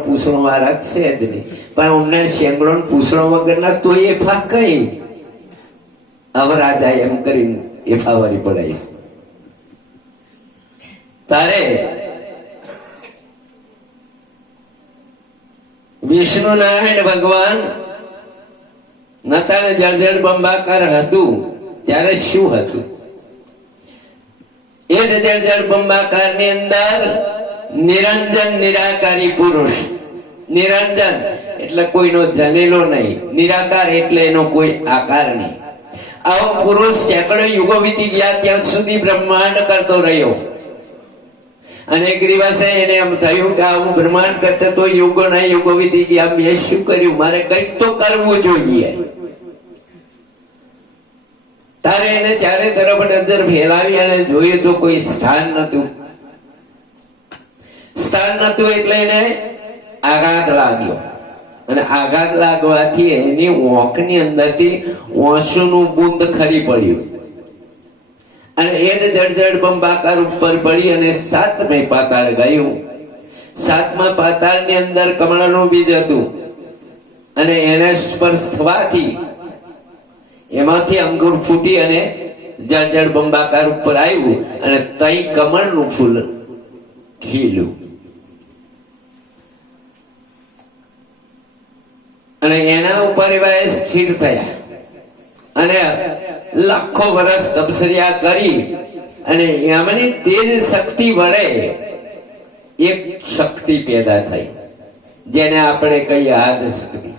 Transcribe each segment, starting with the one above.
પૂછડો રાખશે જ નહીં. પણ અમને શેંગડો પૂછણો વગરના તો એ કઈ? અવરાજા એમ કરીને એ ફાવારી પડાય તારે વિષ્ણુ નારાયણ ભગવાન નતાને જળજળ બંબાકાર હતું, ત્યારે શું હતું? એ જળજળ બંબાકારની અંદર નિરંજન નિરાકારી પુરુષ. નિરંજન એટલે કોઈનો જનેલો નહીં. નિરાકાર એટલે એનો કોઈ આકાર નહીં. આવો પુરુષ સેંકડો યુગો વીતી ગયા ત્યાં સુધી બ્રહ્માંડ કરતો રહ્યો. અને એક દિવસે એને એમ થયું કે આવું બ્રહ્માંડ કરતો તો યુગો ના યુગો વીતી ગયા. મેં શું કર્યું? મારે કંઈક તો કરવું જોઈએ. તારે એને ચારે તરફ નજર ફેલાવી અને જોઈએ તો કોઈ સ્થાન નતું સ્થાન નતું એટલે એને આઘાત લાગ્યો. અને આઘાત લાગવાથી એની ઓંખની અંદરથી ઓંસુનું બુંદ ખરી પડ્યું. અને એ જ જળજળ બંબાકાર ઉપર પડી અને સાતમે પાતાળ ગયું. સાતમા પાતાળની અંદર કમળાનું બીજ હતું. અને એને સ્પર્શ થવાથી એમાંથી અંકુર ફૂટી અને જળજળ બંબાકાર ઉપર આવ્યું અને તઈ કમળનું ફૂલ ખીલ્યું. અને એના ઉપર એવા એ સ્થિર થયા. અને લાખો વર્ષ તપસર્યા કરી અને એમની તેજ શક્તિ વડે એક શક્તિ પેદા થઈ, જેને આપણે કહીએ આદ શક્તિ.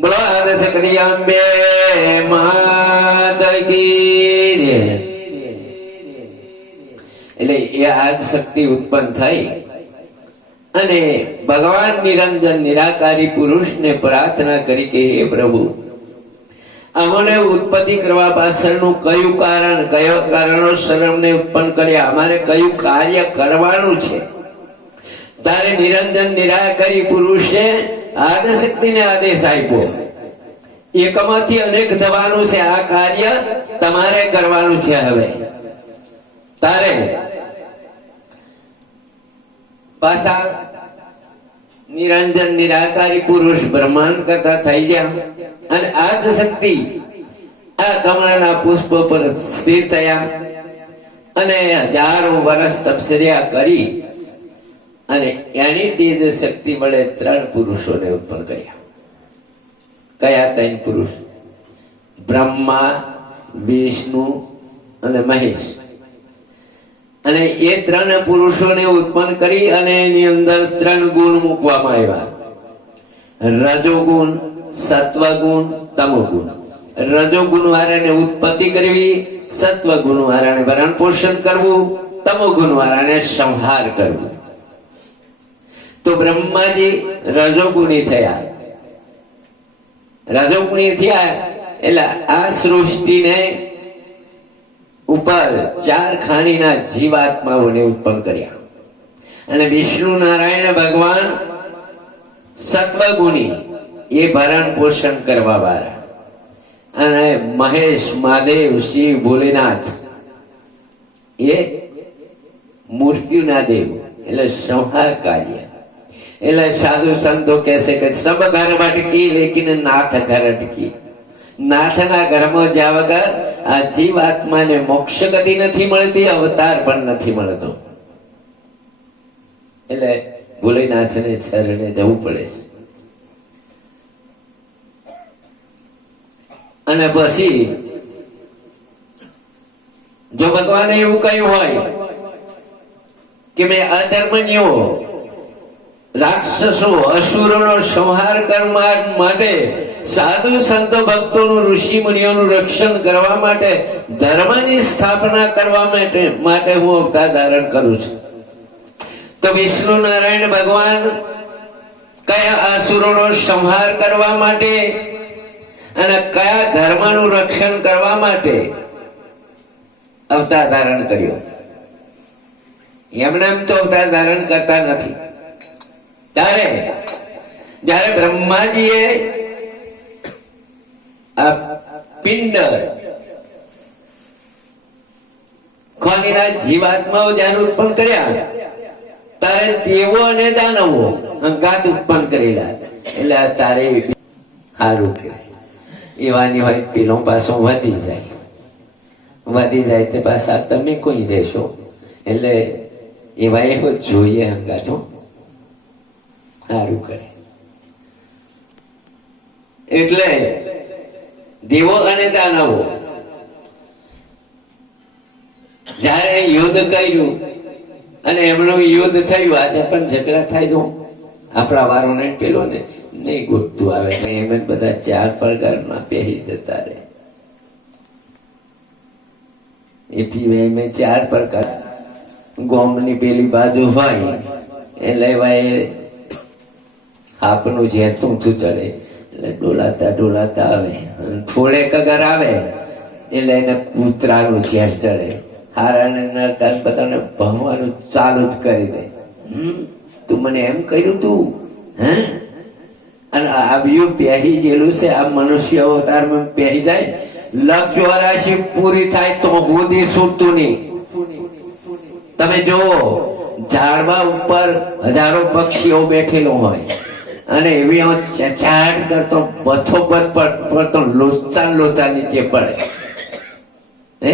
બોલો, આદ શક્તિ અંબે માત કી એટલે એ આદ શક્તિ ઉત્પન્ન થઈ. અને ભગવાન નિરંજન નિરાકારી પુરુષને પ્રાર્થના કરી કે હે પ્રભુ, અમને ઉત્પત્તિ કરવા પાછળનું કયું કારણ, કયા કારણોસર અમને ઉત્પન્ન કર્યા? અમારે કયું કાર્ય કરવાનું છે? તારે નિરંજન નિરાકારી પુરુષે આદશક્તિને આદેશ આપ્યો. એકમાંથી અનેક થવાનું છે. આ કાર્ય તમારે કરવાનું છે હવે. તારે પાછા નિરંજન નિરાકારી પુરુષ બ્રહ્માંડ કરતા થઈ ગયા. અને આ જ શક્તિ આ કમળના પુષ્પ પર સ્થિર થયા. અને હજારો વર્ષ તપસર્યા કરી. અને એની તેજ શક્તિ વડે ત્રણ પુરુષોને ઉત્પન્ન કર્યા. કયા ત્રણ પુરુષ? બ્રહ્મા, વિષ્ણુ અને મહેશ. અને એ ત્રણ પુરુષોને ઉત્પન્ન કરી અને એની અંદર ત્રણ ગુણ મૂકવામાં આવ્યા. રજોગુણ, સત્વગુણ, તમોગુણ. રજોગુણ વાળાને ઉત્પત્તિ કરવી સત્વગુણ વાળાને ભરણ પોષણ કરવું તમોગુણ વાળાને સંહાર કરવું. તો બ્રહ્માજી રજોગુણી થયા. રજોગુણી થયા એટલે આ સૃષ્ટિને ઉપર ચાર ખાણીના જીવાત્માઓને ઉત્પન્ન કર્યા. અને વિષ્ણુ નારાયણ ભગવાન સત્વગુણી એ ભરણ પોષણ કરવા વાળા. અને મહેશ, મહાદેવ, શિવ, ભોલેનાથ એ મૂર્તિના દેવ, એટલે સંહાર કાર્ય. એટલે સાધુ સંતો કહેશે કે સબ ઘર ભટકી લેકિન નાથ ઘર અટકી. નાથના ઘરમાં જ્યાં વગર આ જીવાત્માને મોક્ષ ગતિ નથી મળતી, અવતાર પણ નથી મળતો. એટલે ભોલેનાથને શરણે જવું પડે છે. અને પછી જો ભગવાને એવું કહ્યું હોય કે મેં અધર્મણીઓ રાક્ષસો અસુરોનો સંહાર કરવા માટે, સાધુ સંતો ભક્તોનું, ઋષિ મુનિઓનું રક્ષણ કરવા માટે, ધર્મની સ્થાપના કરવા માટે માટે હું અવતાર ધારણ કરું છું. તો વિષ્ણુ નારાયણ ભગવાન કયા અસુરોનો સંહાર કરવા માટે અને કયા ધર્મનું રક્ષણ કરવા માટે અવતાર ધારણ કર્યો? એમને એમ તો અવતાર ધારણ કરતા નથી. ત્યારે જ્યારે બ્રહ્માજીએ આ પિંડ ખોનીના જીવાત્માઓ જ્યારે ઉત્પન્ન કર્યા, તારે દેવો અને દાનવો અંગાત ઉત્પન્ન કરેલા. એટલે તારે સારું કે એવાની હોય પેલો પાછો વધી જાય. વધી જાય તે પાછા તમે કોઈ રહેશો. એટલે એવા એવો જોઈએ અંગાતો સારું કરે. એટલે દેવો અને દાનવો, જ્યારે યુદ્ધ કર્યું અને એમનું યુદ્ધ થયું, આજે પણ ઝઘડા થાય આપણા વારો ને પેલો ને નહીં ગોઠતું આવે એમ જ બધા ચાર પ્રકારના પહેરી જતા રહે. એ પીવે એમ ચાર પ્રકાર ગોમની પેલી બાજુ હોય, એ આપનું ઝેર ઊંચું ચડે, એટલે ડોલાતા ડોલાતા આવે. થોડે કગર આવે, એટલે એને કૂતરાનું ઝેર ચડે. હારાને નરતા બધાને ભણવાનું ચાલુ જ કરી દે. તું મને એમ કર્યું તું, હે? અને આ વ્યૂ પહેરી ગયેલું છે, આ મનુષ્ય અવતારમાં પહેરી જાય. લક્ષ ચોરાશી પૂરી થાય તો હુદી છૂટતું નહીં. તમે જુઓ ઝાડવા ઉપર હજારો પક્ષીઓ બેઠેલો હોય. અને એવી હું ચચાડ કરતો બથો બથ પડતો લોચા લોચા નીચે પડે. હે?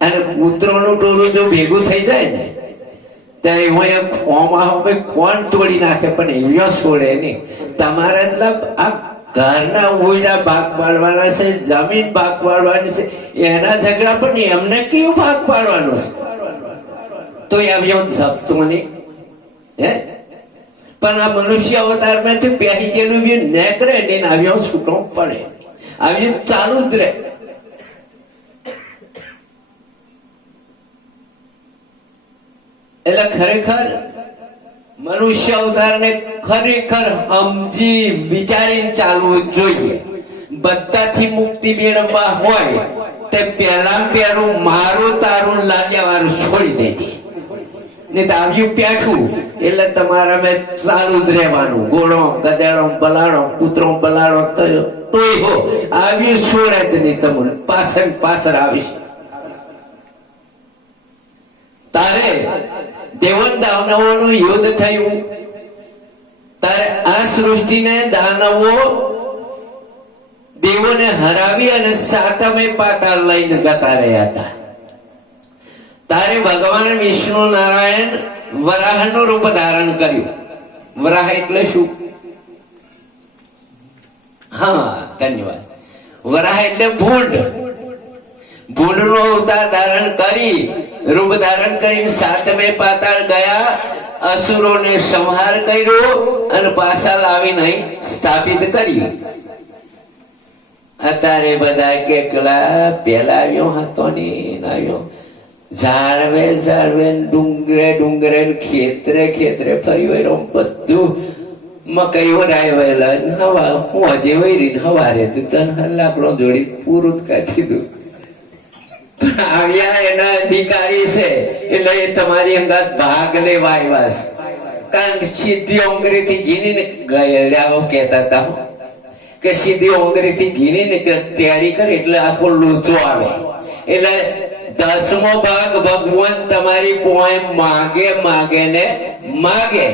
અને કૂતરોનું ટોરું જો ભેગું થઈ જાય ને ત્યાં એમાં એમ ખોમાં હવે કોણ તોડી નાખે? પણ એવ્યો છોડે નહીં. તમારે મતલબ આ ઘરના ઉજા ભાગ પાડવાના છે, જમીન ભાગ પાડવાની છે, એના ઝઘડા પણ એમને કયો ભાગ પાડવાનો છે? તો એમ એવું જપતો નહીં. હે? પણ આ મનુષ્ય અવતારમાં છે પહેરી ગયેલું બી નેકરે ને આવ્યો છૂટો પડે. આવી ચાલુ જ રહે. એટલે ખરેખર મનુષ્ય અવતારને ખરેખર સમજી વિચારીને ચાલવું જોઈએ. બધાથી મુક્તિ મેળવવા હોય, તે પહેલા પહેલું મારું તારું લાલ્યા વાળું છોડી દેજે. તારે દેવન દાનવોનું યુદ્ધ થયું. તારે આ સૃષ્ટિને દાનવો દેવોને હરાવી અને સાતમે પાતાળ લઈને જતા રહ્યા હતા. તારે ભગવાન વિષ્ણુ નારાયણ વરાહનું રૂપ ધારણ કર્યું. વરાહ એટલે શું? હા, ધન્યવાદ. વરાહ એટલે ભૂંડ. ભૂંડનો અવતાર ધારણ કરી, રૂપ ધારણ કરીને સાતમે પાતાળ ગયા, અસુરોને સંહાર કર્યો અને પાછા લાવીને સ્થાપિત કર્યું. અત્યારે બધા કેટલા પેલા આવ્યો હતો ને આવ્યો. ઝાડવે ઝાડવે ડુંગરે ડુંગરે ખેતરે ખેતરે ફરી વળ્યો. બધું મકાઈઓ વહેલા હવા હું હજે વૈરી હવારે તું તને લાકડો જોડી પૂરું કાઢી દઉં આવ્યા એના અધિકારી છે. એટલે એ તમારી અંગાત ભાગ લેવા આવ્યા છે. કારણ કે સીધી ઓંગરીથી ઘીની ગયા કહેતા હતા કે સીધી ઓંગરીથી ઘીની ને તૈયારી કરે એટલે આખો લૂચો આવે. એટલે દસમો ભાગ ભગવાન તમારી પોય માગે માગે ને માગે.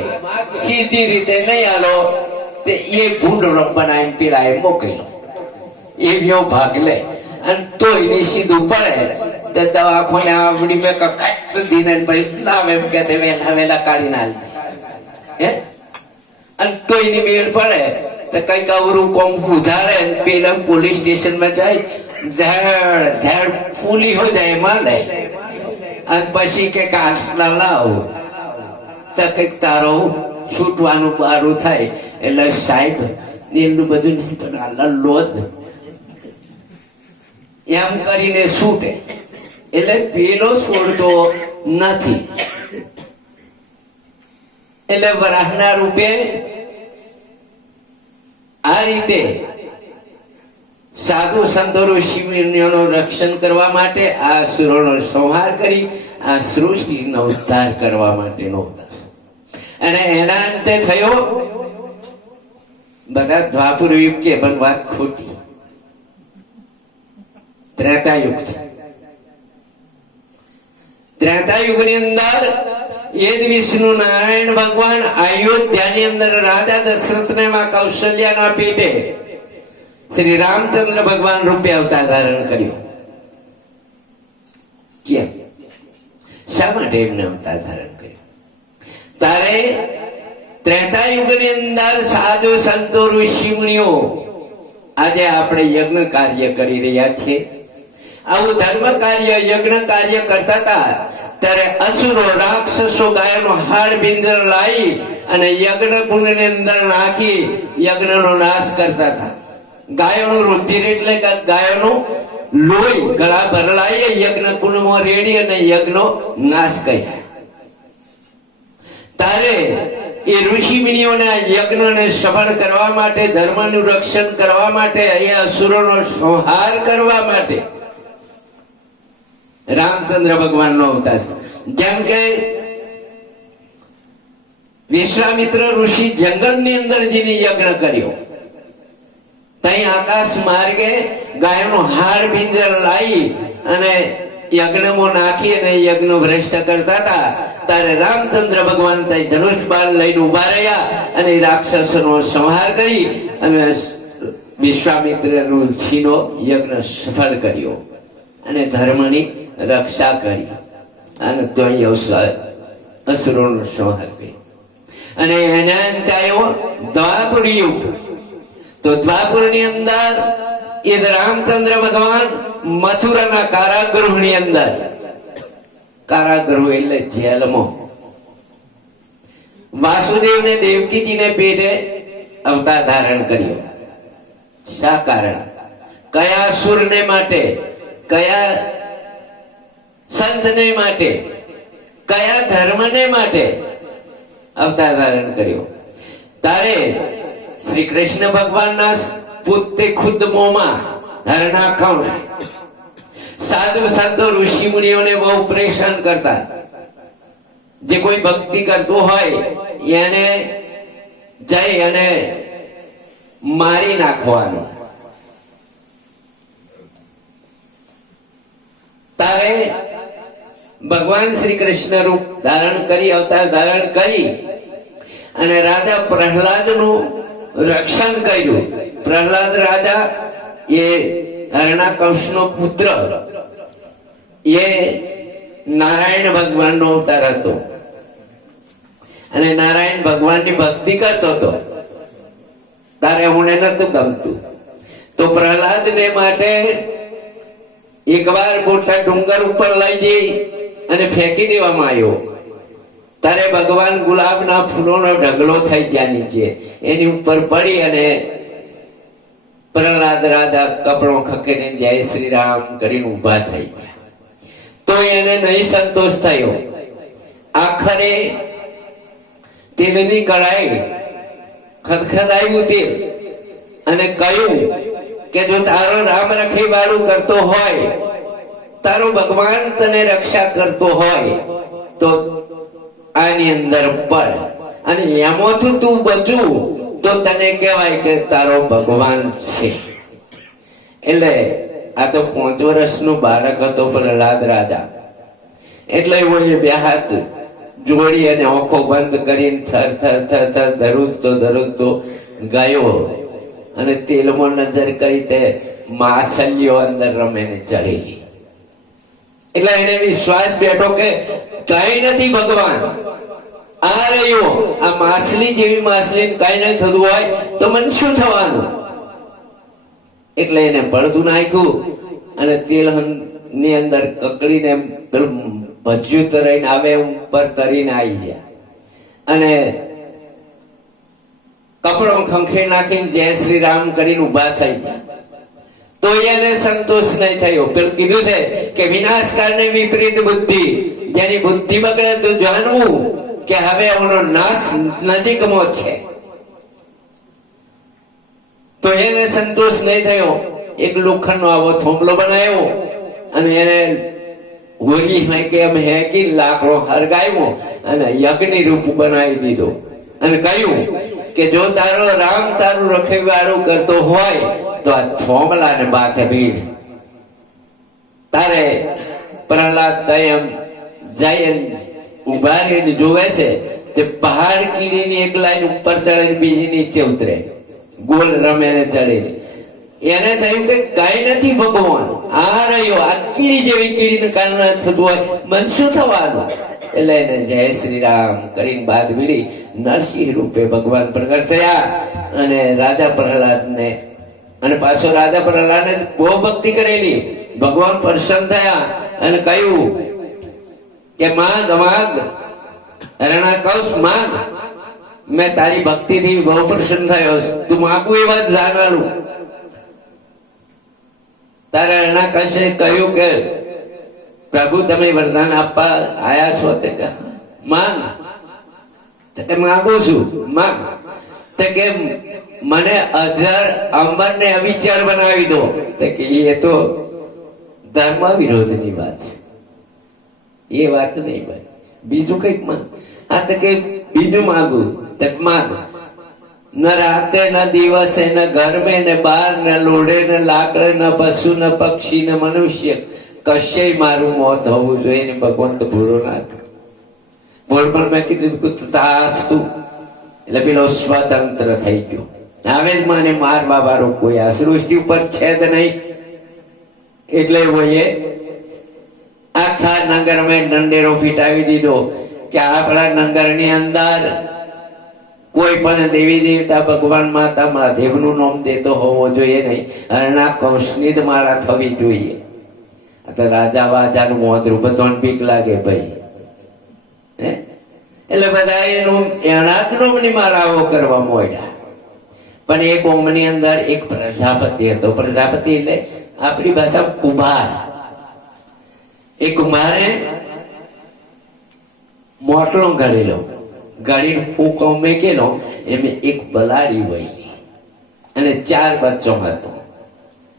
સીધી રીતે નહીં આલો તે એ ભૂંડળો બનાવીને પેલા એ મોકલ્યો. એવો ભાગ લે. અને તો એને સીધું પડે તો દવાખોને આવડી મેં કકાટ દીને ભાઈ, લાવ એમ કે તે વહેલા વહેલા કાઢી ના હે? અને ની મેળ પડે, તો કંઈક અવરું કોમ ઉધારે પેલા પોલીસ સ્ટેશનમાં જાય ધડ ધડ ફૂલી હોય જાય માને અને પછી કે કાસલા લાવ. તો કંઈક તારો છૂટવાનું બારું થાય. એટલે સાહેબ, એમનું બધું નહીં, પણ આલા એમ કરીને છૂટે. એટલે પેલો છોડતો નથી. એટલે વરાહના રૂપે આ રીતે સાધુ સંતો ઋષિમુનિઓનો રક્ષણ કરવા માટે આ સુરોનો સંહાર કરી, આ સૃષ્ટિનો ઉદ્ધાર કરવા માટેનો. અને એના અંતે થયો, બધા દ્વાપુર યુગ કે પણ વાત ખોટી ત્રેતા યુગ છે ત્રેતા યુગની અંદર એ જ વિષ્ણુ નારાયણ ભગવાન અયોધ્યાની અંદર રાજા દશરથને માં કૌશલ્યાના પીઠે શ્રી રામચંદ્ર ભગવાન રૂપે અવતાર ધારણ કર્યો. કેમ? શા માટે એમને અવતાર ધારણ કર્યો? તારે ત્રેતા યુગની અંદર સાધુ સંતો ઋષિ આજે આપણે યજ્ઞ કાર્ય કરી રહ્યા છે આવું ધર્મ કાર્ય, યજ્ઞ કાર્ય કરતા હતા, ત્યારે અસુરો, રાક્ષસો ગાયનો હાડ બિંદર લાવી અને યજ્ઞ કુંડની અંદર નાખી યજ્ઞનો નાશ કરતા હતા. ગાયોનું રુધિર એટલે ગાયોનું લોહી, ગળા ભરલાઈએ યજ્ઞ કુંડમાં રેડી અને યજ્ઞનો નાશ કર્યા તારે એ ઋષિ મુનિઓને આ યજ્ઞને સફળ કરવા માટે, ધર્મનું રક્ષણ કરવા માટે, અહીંયા અસુરોનો સંહાર કરવા માટે રામચંદ્ર ભગવાનનો અવતાર છે. જેમ કે વિશ્વામિત્ર ઋષિ જંગલની અંદર જેને યજ્ઞ કર્યો ત્યાં આકાશ માર્ગે ગાયનો હાર પિંજર લાવી અને યજ્ઞમાં નાખી અને યજ્ઞ ભ્રષ્ટ કરતા હતા. ત્યારે રામચંદ્ર ભગવાન ત્યાં ધનુષ બાણ લઈને ઊભા રહ્યા અને રાક્ષસનો સંહાર કરી અને વિશ્વામિત્રનો છીનો યજ્ઞ સફળ કર્યો અને ધર્મની રક્ષા કરી. અને ત્યાં અસુરોનો સંહાર કર્યો. અને એના ત્યાં દ્વાપર યુગ. તો દ્વાપુરની અંદર એ રામચંદ્ર ભગવાન મથુરાના કારાગૃહની અંદર. કારાગૃહ એટલે જેલમાં. વાસુદેવ ને દેવકીજી ને પેટે અવતાર ધારણ કર્યો. શા કારણ? કયા સુર ને માટે? કયા સંત ને માટે? કયા ધર્મ ને માટે? અવતાર ધારણ કર્યો. તારે શ્રી કૃષ્ણ ભગવાનના પોતે ખુદ મોમાં હરણા કંસ સાધુ સંતો ઋષિ મુનિઓને બહુ પરેશાન કરતા. જે કોઈ ભક્તિ કરતું હોય, એને જઈ અને મારી નાખવાનું. તારે ભગવાન શ્રી કૃષ્ણ રૂપ ધારણ કરી, અવતાર ધારણ કરી અને રાજા પ્રહલાદનું રક્ષણ કર્યું. પ્રહલાદ રાજા એ હરણાકંશનો પુત્ર. એ નારાયણ ભગવાનનો અવતાર હતો. અને નારાયણ ભગવાનની ભક્તિ કરતો હતો. તારે હું નતું ગમતું. તો પ્રહલાદ ને માટે એકવાર મોટા ડુંગર ઉપર લઈ જઈ અને ફેંકી દેવામાં આવ્યો. તારે ભગવાન ગુલાબના ફૂલોનો ઢગલો થઈ ગયા નીચે. એની ઉપર પડી અને પ્રહલાદ રાધા કપડો ખકીને જય શ્રી રામ કરીને ઊભા થઈ ગયા. તો એને નહીં સંતોષ થયો. આખરે તેલની કઢાઈ ખદખદાયું તેલ અને કહ્યું કે જો તારો રામ રખી વાળું કરતો હોય, તારો ભગવાન તને રક્ષા કરતો હોય, તો આની અંદર પડ અને એમાંથી તું બચું તો તને કહેવાય કે તારો ભગવાન છે. એટલે આ તો પાંચ વર્ષનું બાળક હતો પ્રહલાદ રાજા. એટલે એ બે હાથ જોડી અને આંખો બંધ કરીને થર થર થર થર ધરુજતો ધરુજતો ગયો. અને તેલમાં નજર કરી તે માસલ્યો અંદર રમે ને ચડેલી એટલે એને વિશ્વાસ બેઠો કે કઈ નથી ભગવાન. આ રહ્યો. આ માછલી જેવી માછલી કઈ નહીં થતું હોય તો મને શું થવાનું? એટલે એને પડતું નાખ્યું અને તેલની અંદર કકડીને પેલું ભજ્યું તરીને આવે ઉપર તરીને આવી ગયા. અને કપડો ખંખે નાખીને જય શ્રી રામ કરીને ઊભા થઈ ગયા. એને સંતોષ નહીં થયો. કીધું છે કે વિનાશ કારણે વિપરીત બુદ્ધિ. જેની બુદ્ધિ બગડે તો જાણવું કે હવે એનો નાશ નજીકમો છે. તો એને સંતોષ નહીં થયો. એક લોખંડનો આવો થોંભલો બનાવ્યો અને એને હોરી એમ હેકી લાકડો હરગાવ્યો અને યજ્ઞ રૂપ બનાવી દીધો. અને કહ્યું કે જો તારો રામ તારું રખેવાળું કરતો હોય તો આ થોમલાને માથે ભીડ તારે પ્રહલાદ દયમ જયન ઊભા રહીને જોવે છે તે પહાડ કીડીની એક લાઈન ઉપર ચડે ને બીજી નીચે ઉતરે. ગોલ રમે ને ચડે. એને થયું કે કઈ નથી ભગવાન. આ રહ્યો, આ કીડી જેવી કીડીને કારણે થતું હોય. મન શું થવાનું? એટલે એને જય શ્રી રામ કરીને બાદ વીડી નરસિંહ રૂપે ભગવાન પ્રગટ થયા અને રાજા પ્રહલાદને અને પાછો રાધા પ્રહલાદને બહુ ભક્તિ કરેલી. ભગવાન પ્રસન્ન થયા અને કહ્યું કે, માંગ માંગ રણા કૌશ મેં તારી ભક્તિથી બહુ પ્રસન્ન થયો તું માગું એ વાત જાણવાનું. તારે રણાકશે કહ્યું કે, પ્રભુ, તમે વરદાન આપવા આયા છો. તે માંગ. માંગુ છું, માંગ. તો કે મને અજર અમર ને અવિચાર બનાવી દો. તો કે એ તો ધર્મ વિરોધની વાત છે. એ વાત નહીં ભાઈ બીજું કંઈક માંગ આ તો કે બીજું માંગુ, તો માંગ. ન રાતે, ન દિવસે, ન ઘરમે ને બાર, ન લોઢે, ન લાકડે, ન પશુ, ન પક્ષી, ન મનુષ્ય. કશે મારું મોત હોવું જોઈએ ને તો ભૂરો ના. બોલ પણ મેં કીધું તાસ તાસ્તુ એટલે પેલો સ્વતંત્ર થઈ ગયો. હવે મને મારવા વાળો કોઈ આ સૃષ્ટિ ઉપર છે જ નહીં. એટલે હોય આખા નગર મેં દંડેરો ફીટાવી દીધો કે આપણા નગરની અંદર કોઈ પણ દેવી દેવતા ભગવાન માતા મહાદેવનું નામ દેતો હોવો જોઈએ નહીં. અને કૌશની જ માળા થવી જોઈએ. તો રાજા વાજાનું મોતરું બધાને બીક લાગે ભાઈ. હે? એટલે બધા એનું એના જ નામની રાવો કરવા મોડ્યા પણ એ કોમની અંદર એક પ્રજાપતિ હતો. પ્રજાપતિ એટલે આપણી ભાષામાં કુંભાર એ કુમારે મોટલો ગળેલો ગાડી ઉકો મેકેલો. એમ એક બલાડી વહેલી અને ચાર બચ્ચો હતો.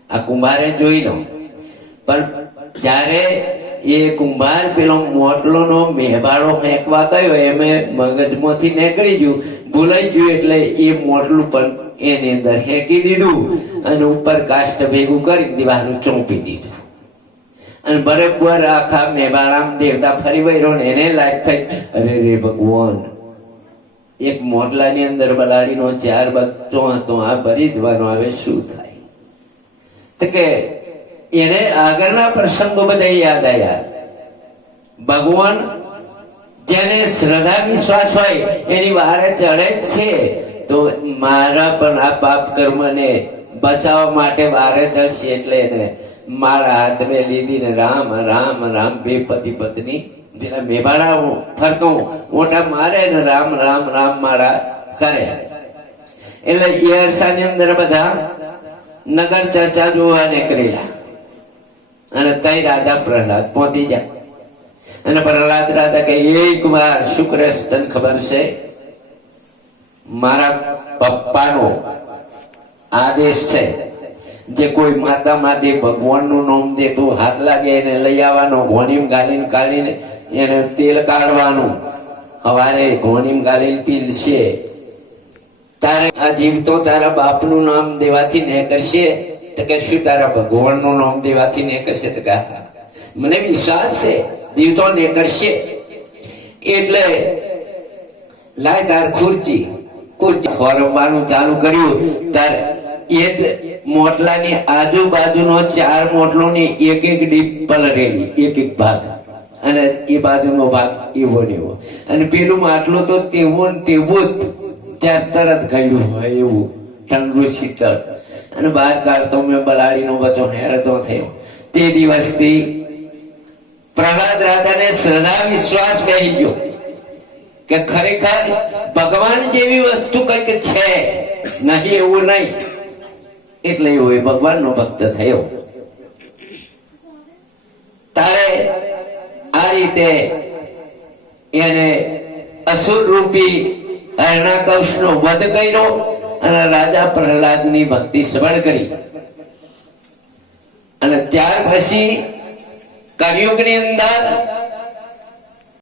આ કુમારે જોઈ લો. પણ જ્યારે એ કુંભાર પેલો મોટલોનો મેભાડો ફેંકવા ગયો. એમે મગજમાંથી નીકળી ગયું. ભૂલાઈ ગયું એટલે એ મોટલું પણ એની અંદર ફેંકી દીધું અને ઉપર કાષ્ટ ભેગું કરી દિવાલું ચોંપી દીધું. અને બરાબર આખા મેવાડામ દેવતા ફરી વળ્યો ને એને લાઈટ થઈ. અરે રે ભગવાન, એક મોટલાની અંદર બલાડીનો ચાર બચ્ચો હતો આ ભરી જવાનો હવે શું થાય? તો કે એને આગળના પ્રસંગો બધા યાદ આવ્યા. ભગવાન જેને શ્રદ્ધા વિશ્વાસ હોય, એની વારે ચડે જ છે. તો મારા પણ આ પાપ કર્મને બચાવવા માટે વારે ચડશે એટલે એને મારા હાથમે લીધી ને રામ રામ રામ, બે પતિ પત્ની, પેલા મેભાડા ફરતો ઓટા મારે ને રામ રામ રામ મારા કરે. એટલે અરસાની અંદર બધા નગર ચર્ચા જોવા નીકળેલા અને તઈ રાજા પ્રહલાદ પહોંચી જાય અને પ્રહલાદ રાજા કે એ કુમાર શુક્ર તને ખબર છે? મારા પપ્પાનો આદેશ છે જે કોઈ માતા માતે ભગવાનનું નામ દે, તો હાથ લાગે એને લઈ આવવાનો ઘોણીમ ગાલીને કાઢીને એને તેલ કાઢવાનું. હવારે ઘોણીમ ગાલીને પીલશે તારે આ જીવતો તારા બાપનું નામ દેવાથી ને કરશે? તો કે શું તારા ભગવાનનું નામ દેવાથી ને કરશે તો મને વિશ્વાસ છે જીવતો ને કરશે એટલે લાય તાર ખુરચી ખુરચી ખોરવવાનું ચાલુ કર્યું. તાર એ જ મોટલાની આજુબાજુનો ચાર મોટલોની એક એક ડીપ પલરેલી એક એક ભાગ. અને એ બાજુનો ભાગ એવો ને અને પેલું માટલું તો તેવું ને તેવું જ ત્યાં તરત ગયું હોય એવું, ઠંડુ શીતળ. અને બહાર કાઢતો મેં બલાડીનો બચો હેડતો થયો. તે દિવસથી પ્રહલાદ રાધાને શ્રદ્ધા વિશ્વાસ બેહી ગયો કે ખરેખર ભગવાન જેવી વસ્તુ કંઈક છે, નહીં એવું નહીં. એટલે એવો એ ભગવાનનો ભક્ત થયો. તારે આ રીતે એને અસુર રૂપી હરણાકંશનો વધ કર્યો. અને રાજા પ્રહલાદની ભક્તિ સબળ કરી. અને ત્યાર પછી કળિયુગની અંદર